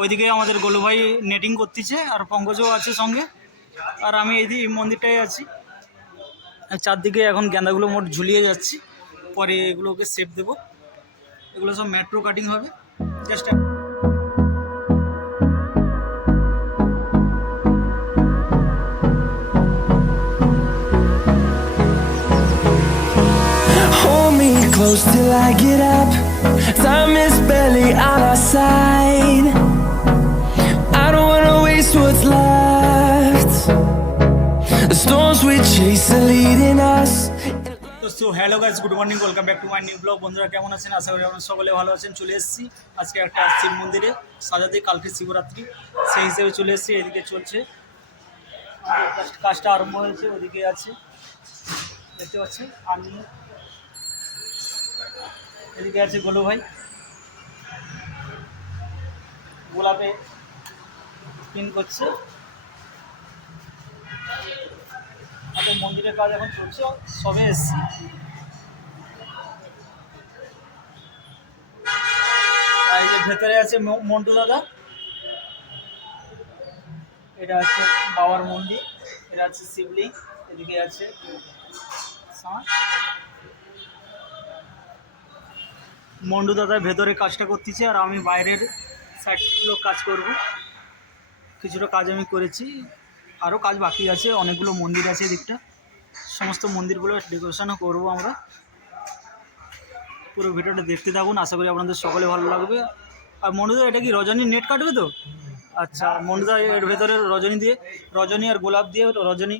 ওইদিকে আমাদের গোলু ভাই নেটিং করতেছে আর পঙ্কজও আছে সঙ্গে। আর আমি এই এই মন্দিরটাই আছি। চারদিকে এখন গেঁদাগুলো মোট ঝুলিয়ে যাচ্ছি। পরে এগুলোকে সেপ দেবো। এগুলো সব মেট্রো কাটিং হবে। Just close till I get up. Time is barely on our side. I don't waste what's left. The storms we chase are leading us. So hello guys good morning welcome back to my new vlog বন্ধুরা, কেমন আছেন? আশা করি আপনারা সকলে ভালো আছেন। চলে এসেছি আজকে একটা শিব মন্দিরে। সাজাতে কালকে শিবরাত্রি, সেই হিসেবে চলে এসেছি, এদিকে চলছে। কাজটা আরম্ভ হয়েছে, ওদিকে আছে। দেখতে পাচ্ছেন, আমি। এদিকে আছে গোলু ভাই। গোলাপে স্পিন করছে। মন্দিরের কাজ এখন চলছে, সবে এসছি। ভেতরে আছে মন্টু দাদা। এটা হচ্ছে বাবার মন্দির, এটা হচ্ছে শিবলিং, এদিকে আছে মন্ডু দাদা ভেতরে কাজটা করতেছে, আর আমি বাইরের সাইডগুলো কাজ করব। কিছুটা কাজ আমি করেছি। আরও কাজ বাকি আছে, অনেকগুলো মন্দির আছে এদিকটা। সমস্ত মন্দিরগুলো ডেকোরেশনও করব আমরা। পুরো ভিডিওটা দেখতে থাকুন, আশা করি আপনাদের সকলে ভালো লাগবে। আর মনুদা, এটা কি রজনী নেট কাটবে তো? আচ্ছা মনুদা, এর ভেতরে রজনী দিয়ে, রজনী আর গোলাপ দিয়ে রজনী।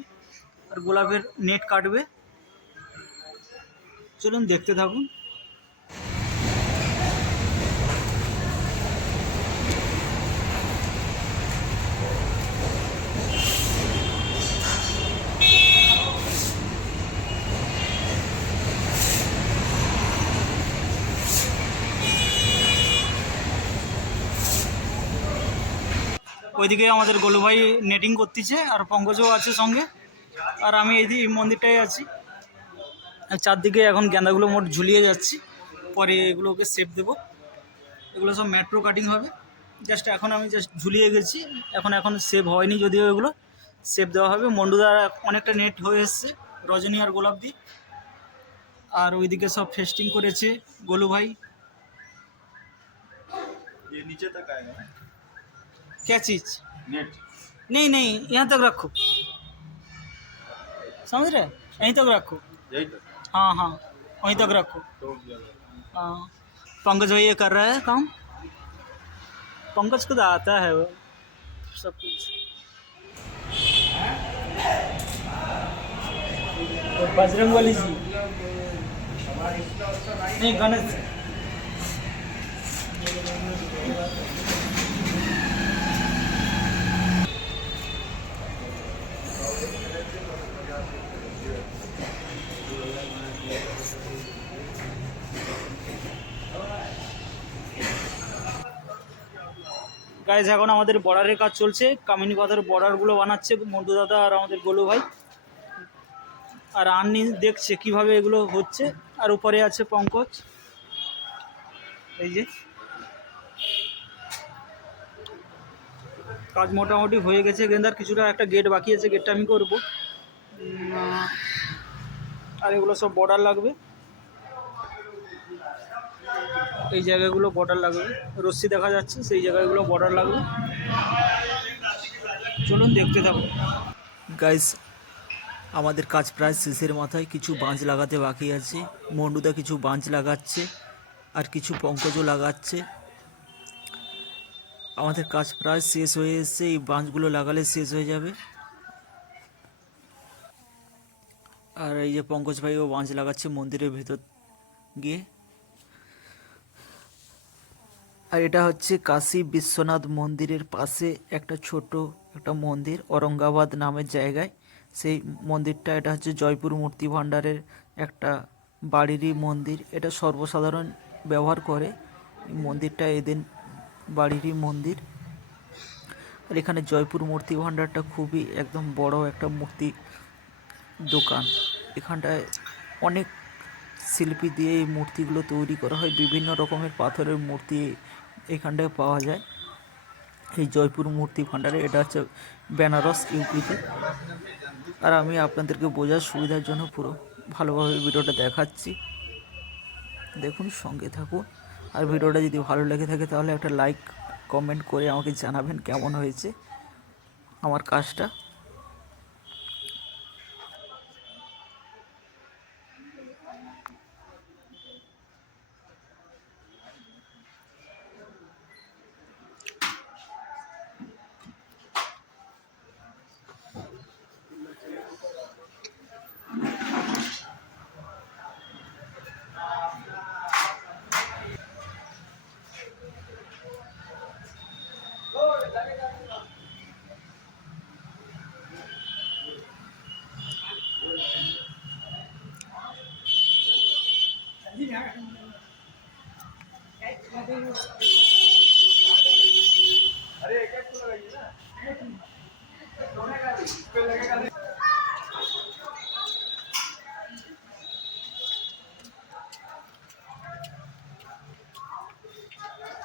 আর গোলাপের নেট কাটবে। চলুন দেখতে থাকুন। ওইদিকে আমাদের গোলু ভাই নেটিং করতেছে আর পঙ্কজও আছে সঙ্গে। আর আমি এই এই মন্দিরটাই আছি। চারদিকে এখন গেঁদাগুলো মোট ঝুলিয়ে যাচ্ছি। পরে এগুলোকে সেপ দেবো। এগুলো সব মেট্রো কাটিং হবে। জাস্ট এখন আমি জাস্ট ঝুলিয়ে গেছি। এখন এখন সেভ হয়নি যদিও এগুলো। সেভ দেওয়া হবে। মন্ডুদার অনেকটা নেট হয়ে এসছে। রজনী আর গোলাপ দিয়ে আর ওইদিকে সব ফেস্টিং করেছে গোলু ভাই। নিচে তাকায় না। क्या चीज़? नेट। नहीं नहीं यहाँ तक रखो। समझ रहे? यहीं तक रखो। हाँ हाँ वहीं तक रखो। तो हाँ। पंकज भाई ये कर रहा है काम? पंकज खुद आता है वो सब कुछ। और बजरंग वाली जी। नहीं गणेश গাইজ, এখন আমাদের বর্ডারের কাজ চলছে। কামিনী পাথর বর্ডারগুলো বানাচ্ছে মন্টু দাদা আর আমাদের গোলু ভাই। আর আন্নি দেখছে কীভাবে এগুলো হচ্ছে। আর উপরে আছে পঙ্কজ। এই যে। কাজ মোটামুটি হয়ে গেছে। গেন্দার কিছুটা একটা গেট বাকি আছে গেটটা আমি করব। আর এগুলো সব বর্ডার লাগবে। এই জায়গাগুলো বর্ডার লাগবে। রশ্মি দেখা যাচ্ছে, সেই জায়গাগুলো বর্ডার লাগবে। চলুন দেখতে থাকুন। গাইস আমাদের কাজ প্রায় শেষের মাথায়। কিছু বাঁশ লাগাতে বাকি আছে। মন্ডুদা কিছু বাঁচ লাগাচ্ছে আর কিছু পঙ্কজও লাগাচ্ছে। আমাদের কাজ প্রায় শেষ হয়ে এসছে। এই বাঁশগুলো লাগালে শেষ হয়ে যাবে। আর এই যে পঙ্কজ ভাইও বাঁশ লাগাচ্ছে মন্দিরের ভেতর গিয়ে। আর এটা হচ্ছে কাশী বিশ্বনাথ মন্দিরের পাশে একটা ছোট একটা মন্দির, ঔরঙ্গাবাদ নামের জায়গায়। সেই মন্দিরটা, এটা হচ্ছে জয়পুর মূর্তি ভাণ্ডারের একটা বাড়িরই মন্দির। এটা সর্বসাধারণ ব্যবহার করে মন্দিরটা, এদের বাড়িরই মন্দির। আর এখানে জয়পুর মূর্তি ভাণ্ডারটা খুবই একদম বড় একটা মূর্তি দোকান। এখানটায় অনেক শিল্পী দিয়ে এই মূর্তিগুলো তৈরি করা হয়। বিভিন্ন রকমের পাথরের মূর্তি এখানটায় পাওয়া যায়। এই জয়পুর মূর্তি ভাণ্ডারে, এটা হচ্ছে বেনারস ইউপিতে। আর আমি আপনাদেরকে বোঝার সুবিধার জন্য পুরো ভালোভাবে ভিডিওটা দেখাচ্ছি। দেখুন, সঙ্গে থাকুন। আর ভিডিওটা যদি ভালো লেগে থাকে, তাহলে একটা লাইক কমেন্ট করে আমাকে জানাবেন কেমন হয়েছে আমার কাজটা।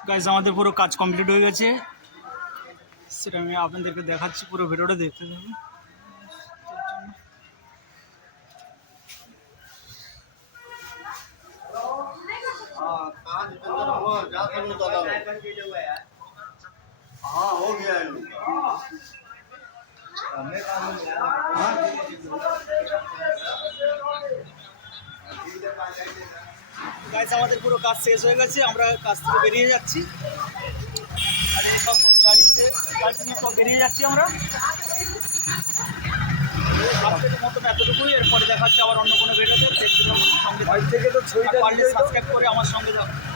গাইজ আমাদের পুরো কাজ কমপ্লিট হয়ে গেছে। সেটা আমি আপনাদেরকে দেখাচ্ছি, পুরো ভিডিওটা দেখতে থাকুন। গাইজ আমাদের পুরো কাজ শেষ হয়ে গেছে আমরা কাজ থেকে বেরিয়ে যাচ্ছি। আর এই সব গাড়িতে গাড়ি নিয়ে সব বেরিয়ে যাচ্ছি আমরা। মতন এতটুকুই এরপরে দেখাচ্ছে আবার অন্য কোনো ভিডিওতে দেখতে সঙ্গে থেকে তো পারলে সাবস্ক্রাইব করে আমার সঙ্গে থাকুন।